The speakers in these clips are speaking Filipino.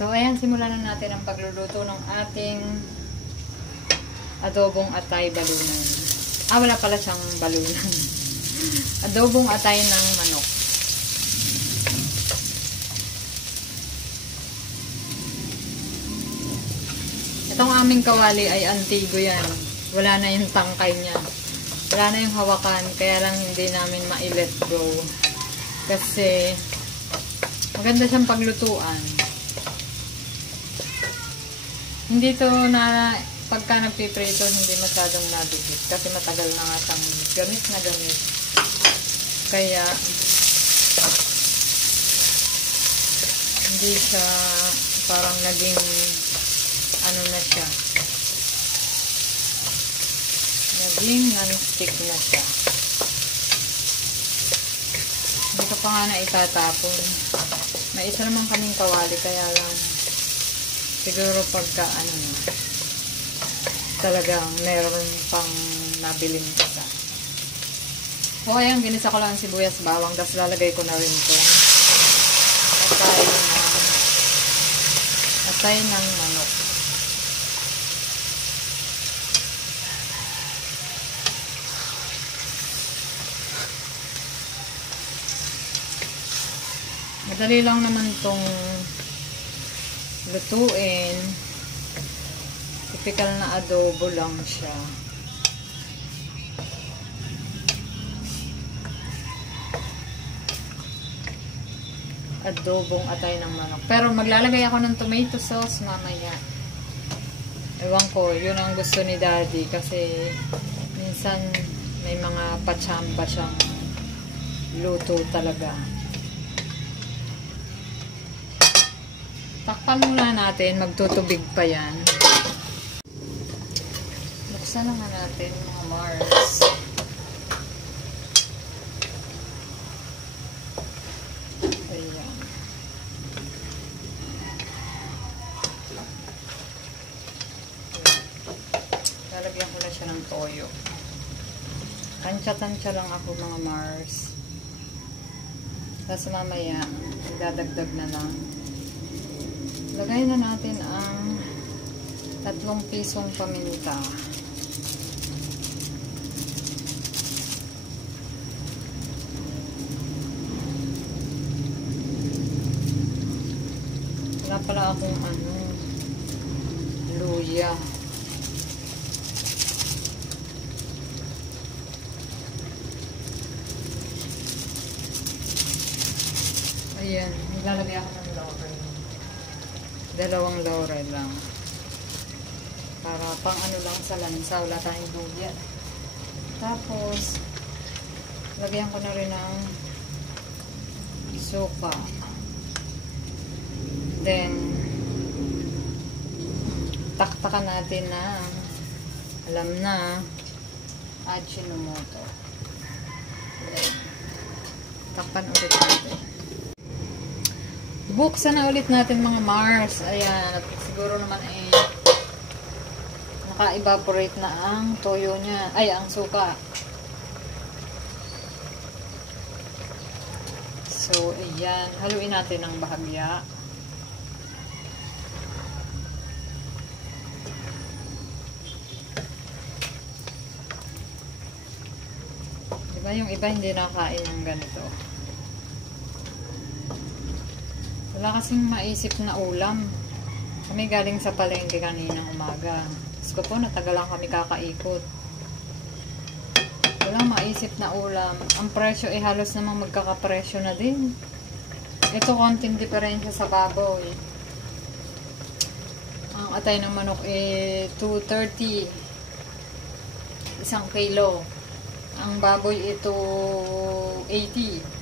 So, ayan, simulan na natin ang pagluluto ng ating adobong atay balunan. Wala pala siyang balunan. Adobong atay ng manok. Itong aming kawali ay antigo yan. Wala na yung tangkay niya. Wala na yung hawakan. Kaya lang hindi namin ma-let go. Kasi maganda siyang paglutuan. Hindi to na pagka nagpiprito hindi masyadong nadugit. Kasi matagal na nga siyang gamit na gamit. Kaya hindi siya parang naging ano na siya. Naging non-stick na siya. Hindi ko pa nga na itatapon. May isa naman kaming kawali kaya lang siguro pagka ano na talagang meron pang nabiling isa. O ayan, ginisa ko lang sibuyas bawang tapos lalagay ko na rin ito atay ng manok. Madali lang naman tong lutuin. Typical na adobo lang siya. Adobong atay ng manok. Pero maglalagay ako ng tomato sauce mamaya. Ewan ko, yun ang gusto ni Daddy kasi minsan may mga pachamba siyang luto talaga. Takpan muna natin, magtutubig pa yan. Buksan naman natin mga Mars. Ayan. Lalagyan ko na siya ng toyo. Tansya-tansya lang ako mga Mars. Tapos mamaya, dadagdag na lang. Lagay na natin ang 3 pisong paminta. Wala pala akong luya. Ayan, nilalagay ako ng laurel. 2 laurel lang. Para pang ano lang sa lansa, wala tayong luya. Tapos, lagyan ko na rin ng suka. Then, taktakan natin na alam na Ajinomoto. Then, takpan ulit natin. Buksan na ulit natin mga Mars. Ayan. At siguro naman ay naka-evaporate na ang toyo niya. Ay, ang suka. So, ayan. Haluin natin ng bahagya. Diba yung iba hindi nakakain ng ganito? Wala kasing maisip na ulam. Kami galing sa palengke kaninang umaga. Tapos po, natagalan kami kakaikot. Walang maisip na ulam. Ang presyo ay halos namang magkakapresyo na din. Ito konting diferensya sa baboy. Ang atay ng manok ay 230. 1 kilo. Ang baboy ito 80.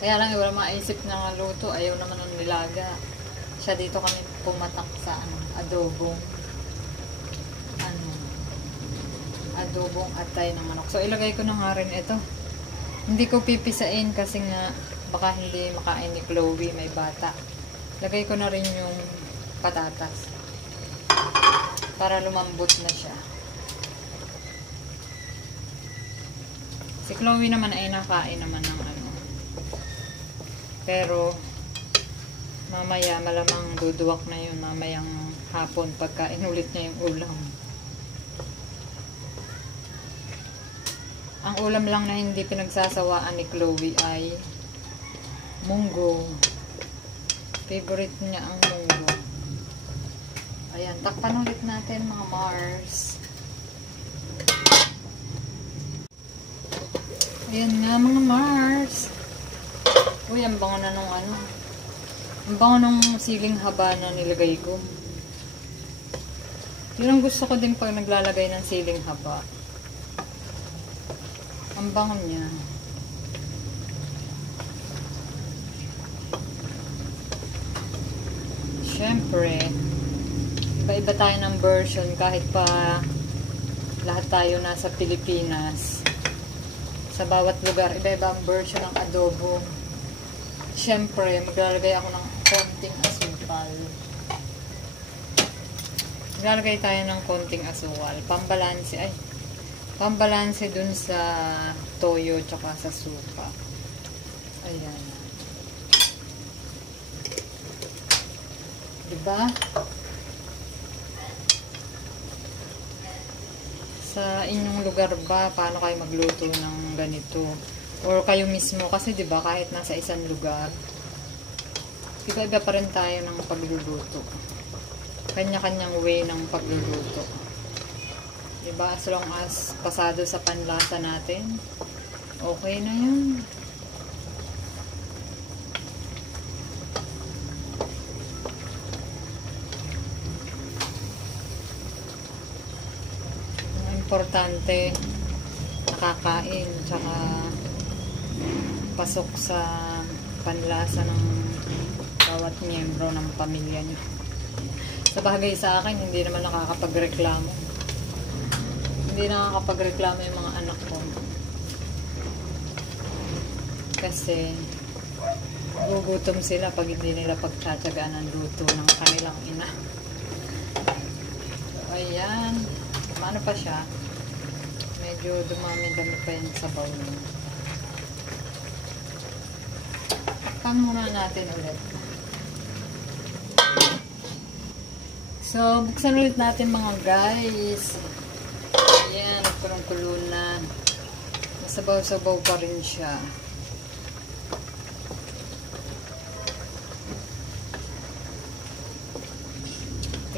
Kaya lang wala maisip na luto. Ayaw naman ng nilaga. Siya dito kami pumatak sa adobong adobong atay ng manok. So ilagay ko na nga rin ito. Hindi ko pipisain kasi nga baka hindi makain ni Chloe, may bata. Lagay ko na rin yung patatas para lumambot na siya. Si Chloe naman ay nakain naman ng ano. Pero Mamaya malamang duduwak na yun mamayang hapon pagka inulit niya yung ulam. Ang ulam lang na hindi pinagsasawaan ni Chloe ay munggo. Favorite niya ang munggo. Ayan, takpan ulit natin mga Mars. Ayan nga mga Mars. Uy, ang bango na nung ano. Ang bango nung siling haba na nilagay ko. Yun ang gusto ko din pag naglalagay ng siling haba. Ang bango niya. Siyempre, iba-iba tayo ng version kahit pa lahat tayo nasa Pilipinas. Sa bawat lugar, iba-iba ang version ng adobo. Siyempre, maglalagay ako ng konting asukal. Maglalagay tayo ng konting asukal. Pambalanse dun sa toyo tsaka sa suka. Ayan. Diba? Sa inyong lugar ba, paano kayo magluto ng ganito? Or kayo mismo, kasi diba kahit nasa isang lugar, iba-iba pa rin tayo ng pagluluto. Kanya-kanyang way ng pagluluto. Diba? As long as pasado sa panlasa natin, okay na yun. Ang importante, nakakain, tsaka pasok sa panlasa ng bawat miyembro ng pamilya niyo. Sa bagay sa akin, hindi naman nakakapagreklamo. Hindi nakakapagreklamo yung mga anak ko. Kasi gugutom sila pag hindi nila pagtsatsagaan ang luto ng kanilang ina. So, ayan. Ano pa siya? Medyo dumami-dami pa yung sabaw niya. Takpan muna natin ulit. So, buksan ulit natin mga guys. Ayan, nagkulong-kulo na. Masabaw-sabaw pa rin siya.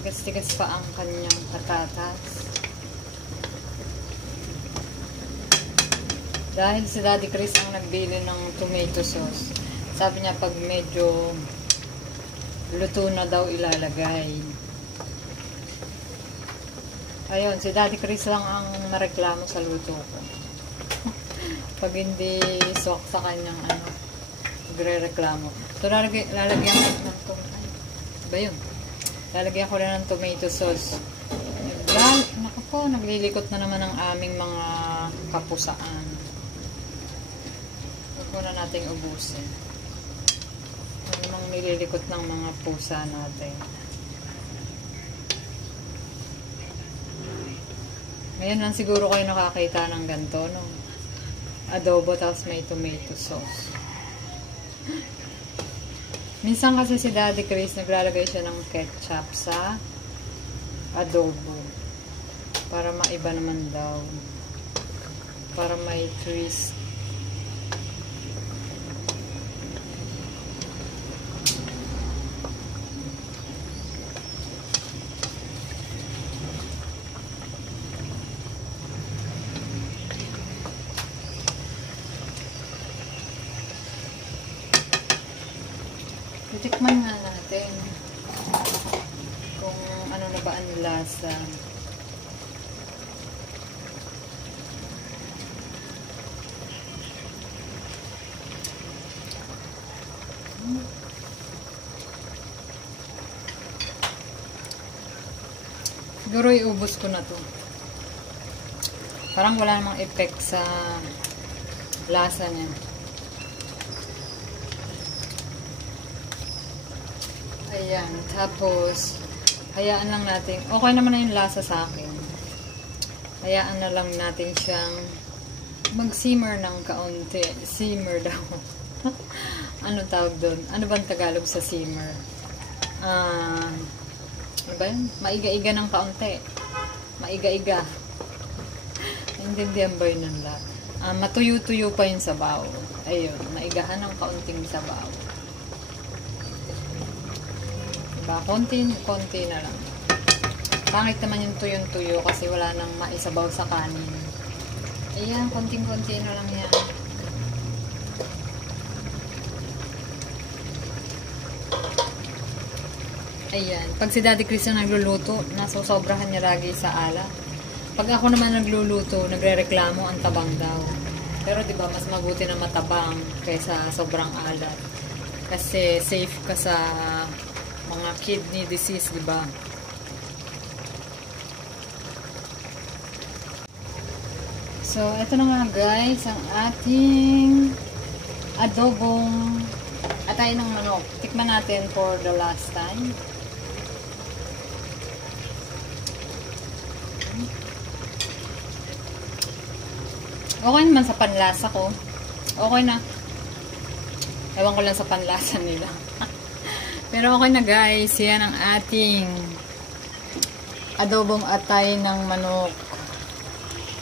Tigas-tigas pa ang kanyang patatas. Dahil si Daddy Chris ang nagbili ng tomato sauce. Sabi niya pag medyo luto na daw ilalagay. Ayun, si Daddy Chris lang ang nareklamo sa luto ko. Pag hindi swak sa kanyang ano, nagre-reklamo. So, lalagyan ko ng ba yun? Lalagyan ko na ng tomato sauce. Naku po, naglilikot na naman ang aming mga kapusaan. Huwag muna nating ubusin. Ano namang nililikot ng mga pusa natin. Ngayon lang siguro kayo nakakita ng ganito, no? Adobo, tapos may tomato sauce. Minsan kasi si Daddy Chris, naglalagay siya ng ketchup sa adobo. Para maiba naman daw. Para may twist. Titikman nga natin kung ano na ba ang lasa. Siguro iubos ko na to. Parang wala namang effect sa lasa niya. Ayan, tapos hayaan lang natin, okay naman na yung lasa sa akin. Hayaan na lang natin siyang mag-simmer ng kaunti. Simmer daw. ano tawag doon? Ano bang Tagalog sa simmer? Ano ba yun? Maiga-iga ng kaunti. Maiga-iga. Intindihan ba yun ng lahat? Matuyo-tuyo pa yung sabaw. Ayun, maigahan ng kaunting sabaw. Diba? Konti na lang. Pangit naman yung tuyong-tuyo kasi wala nang maisabaw sa kanin. Ayan, konting-konti na lang yan. Ayan. Pag si Daddy Chris na nagluluto, nasusobrahan niya lagi sa ala. Pag ako naman nagluluto, nagre-reklamo ang tabang daw. Pero 'di ba mas mabuti na matabang kaysa sobrang alat. Kasi safe ka sa mga kidney disease, 'di ba? So, ito na nga guys, ang ating adobong atay ng manok. Tikman natin for the last time. Okay naman sa panlasa ko. Okay na. Ewan ko lang sa panlasa nila. Pero okay na guys. Yan ang ating adobong atay ng manok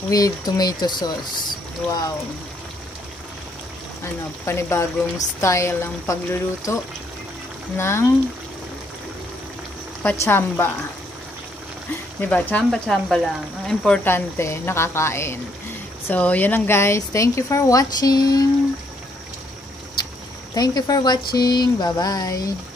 with tomato sauce. Wow. Ano, panibagong style ng pagluluto ng pachamba. Diba? Chamba-chamba lang. Ang importante, nakakain. So, yun lang guys. Thank you for watching. Thank you for watching. Bye-bye.